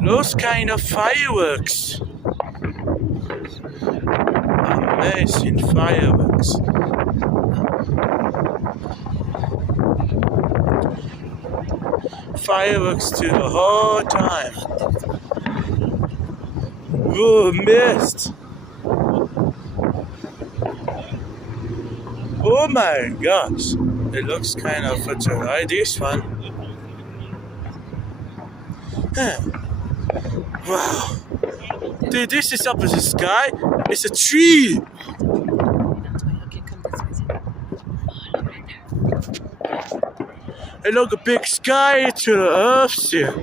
Those kind of fireworks. Amazing fireworks. Fireworks to the whole time. Oh, mist. Oh my gosh. It looks kind of futuristic, this one. Huh. Wow. Dude, this is up in the sky. It's a tree. And look, a big sky to the earth here.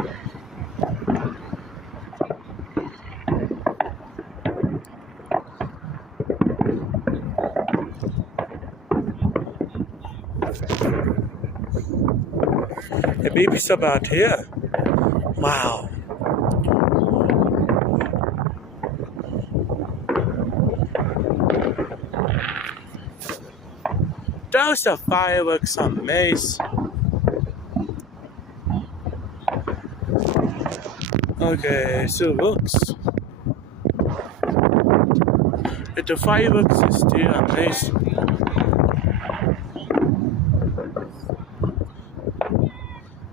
And maybe some out here. Wow. Those are fireworks amazing. Okay, so looks. The fireworks is still amazing.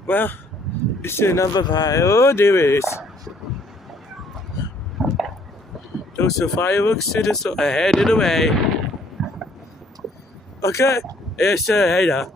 Well, it's another fire. Oh, there it is. Those are fireworks to the ahead of the way. Okay, it's hey there.